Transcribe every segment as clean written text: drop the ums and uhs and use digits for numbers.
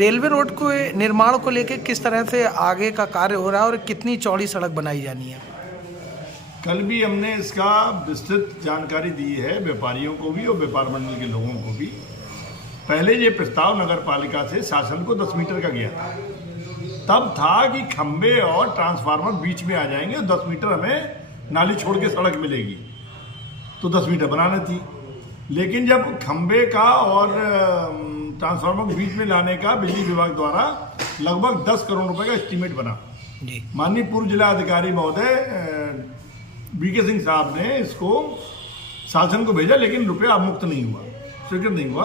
Railway road को निर्माण को लेकर किस तरह से आगे का कार्य हो रहा है और कितनी चौड़ी सड़क बनाई जानी है? कल भी हमने इसका विस्तृत जानकारी दी है व्यापारियों को भी और व्यापार मंडल के लोगों को भी। पहले ये प्रस्ताव नगर पालिका से शासन को 10 मीटर का गया था। तब था कि खंबे और ट्रांसफार्मर बीच में आ जाएंगे और 10 मीटर हमें नाली छोड़ के सड़क मिलेगी, तो 10 मीटर बनाना थी। लेकिन जब खंबे का और ट्रांसफार्मर बीच में लाने का बिजली विभाग द्वारा लगभग 10 करोड़ रुपए का एस्टीमेट बना, माननीय पूर्व जिला अधिकारी महोदय बीके सिंह साहब ने इसको शासन को भेजा, लेकिन रुपया मुक्त नहीं हुआ, स्वीकृत नहीं हुआ।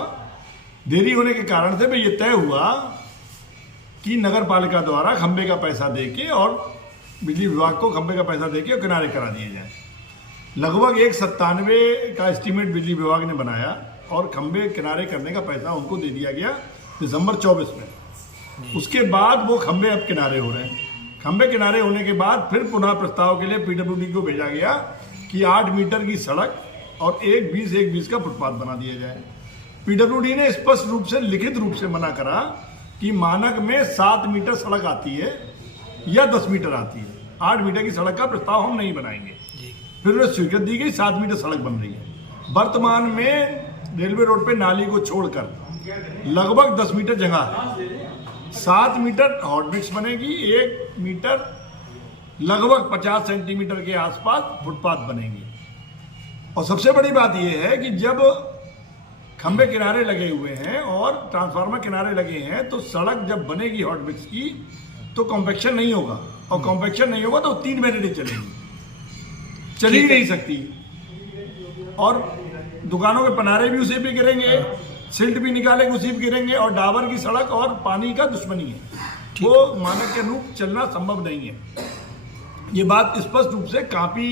देरी होने के कारण से ये तय हुआ कि नगर पालिका द्वारा खंबे का पैसा देके और बिजली विभाग को खंबे का पैसा देके और किनारे करा दिए जाए। लगभग 197 का एस्टीमेट बिजली विभाग ने बनाया और खंबे किनारे करने का पैसा उनको दे दिया गया दिसंबर 24 में। उसके बाद वो खंबे अब किनारे हो रहे हैं। खंबे किनारे होने के बाद फिर पुनः प्रस्ताव के लिए पीडब्ल्यूडी को भेजा गया कि 8 मीटर की सड़क और एक 20 का फुटपाथ बना दिया जाए। पीडब्ल्यूडी ने स्पष्ट रूप से लिखित रूप से मना करा कि मानक में 7 मीटर सड़क आती है या 10 मीटर आती है, 8 मीटर की सड़क का प्रस्ताव हम नहीं बनाएंगे। फिर उन्हें स्वीकृति दी गई, 7 मीटर सड़क बन रही है। वर्तमान में रेलवे रोड पे नाली को छोड़कर लगभग 10 मीटर जगह है। 7 मीटर हॉट मिक्स बनेगी, 1 मीटर लगभग 50 सेंटीमीटर के आसपास फुटपाथ बनेंगे। और सबसे बड़ी बात यह है कि जब खंबे किनारे लगे हुए हैं और ट्रांसफार्मर किनारे लगे हैं, तो सड़क जब बनेगी हॉट मिक्स की तो कॉम्पैक्शन नहीं होगा, और कॉम्पैक्शन नहीं होगा तो 3 महीने चलेगी, चल ही नहीं सकती। और दुकानों के पनारे भी उसी पे गिरेंगे, सिल्ट भी निकालेंगे उसी पे गिरेंगे, और डाबर की सड़क और पानी का दुश्मनी है, वो मानक के अनुरूप चलना संभव नहीं है। ये बात स्पष्ट रूप से काफी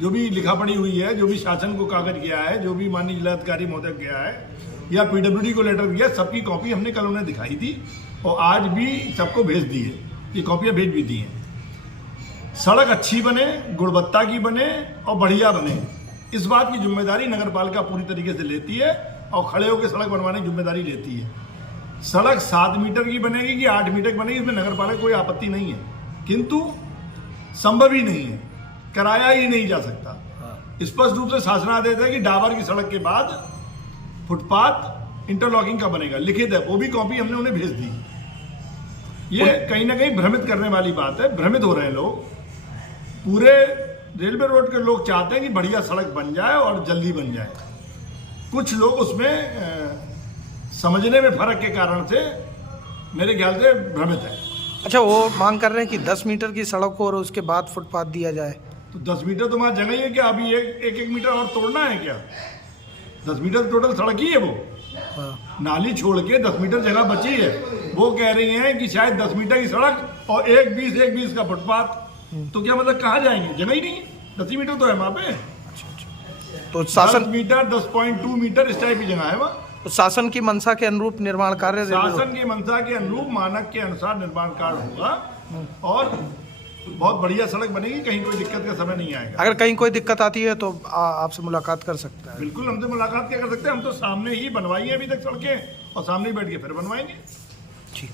जो भी लिखा पड़ी हुई है, जो भी शासन को कागज गया है, जो भी माननीय जिलाधिकारी महोदय गया है या पीडब्ल्यूडी को लेटर गया, सबकी कॉपी हमने कल उन्हें दिखाई थी और आज भी सबको भेज दी है। ये कॉपियां भेज भी दी हैं। सड़क अच्छी बने, गुणवत्ता की बने और बढ़िया बने, इस बात की जिम्मेदारी नगर पालिका पूरी तरीके से लेती है और खड़े होकर सड़क बनवाने की जिम्मेदारी लेती है। सड़क 7 मीटर की बनेगी कि 8 मीटर की बनेगी, इसमें नगर पालिका कोई आपत्ति नहीं है, किंतु संभव ही नहीं है, कराया ही नहीं जा सकता। स्पष्ट रूप से शासनादेश है कि डाबर की सड़क के बाद फुटपाथ इंटरलॉकिंग का बनेगा, लिखित है, वो भी कॉपी हमने उन्हें भेज दी। ये कहीं ना कहीं भ्रमित करने वाली बात है, भ्रमित हो रहे हैं लोग। पूरे रेलवे रोड के लोग चाहते हैं कि बढ़िया सड़क बन जाए और जल्दी बन जाए। कुछ लोग उसमें समझने में फर्क के कारण से मेरे ख्याल से भ्रमित है। अच्छा, वो मांग कर रहे हैं कि 10 मीटर की सड़क हो और उसके बाद फुटपाथ दिया जाए। तो 10 मीटर तो वहां जगह ही है क्या? अभी एक मीटर और तोड़ना है क्या? 10 मीटर टोटल सड़क ही है वो। नाली छोड़ के 10 मीटर जगह बची है। वो कह रही हैं कि शायद 10 मीटर की सड़क और एक 20 का फुटपाथ, तो क्या मतलब कहाँ जाएंगे? जगह ही नहीं है, 10 मीटर तो है वहां पे। तो शासन 10 मीटर 10.2 मीटर इस टाइप की जगह है वहाँ। तो शासन की मंशा के अनुरूप निर्माण कार्य, शासन की मंशा के अनुरूप मानक के अनुसार निर्माण कार्य होगा और बहुत बढ़िया सड़क बनेगी, कहीं कोई दिक्कत का समय नहीं आएगा। अगर कहीं कोई दिक्कत आती है तो आपसे मुलाकात कर सकता है। बिल्कुल, हमसे मुलाकात क्या कर सकते हैं, हम तो सामने ही बनवाई है अभी तक सड़कें और सामने ही बैठ के फिर बनवाएंगे। ठीक।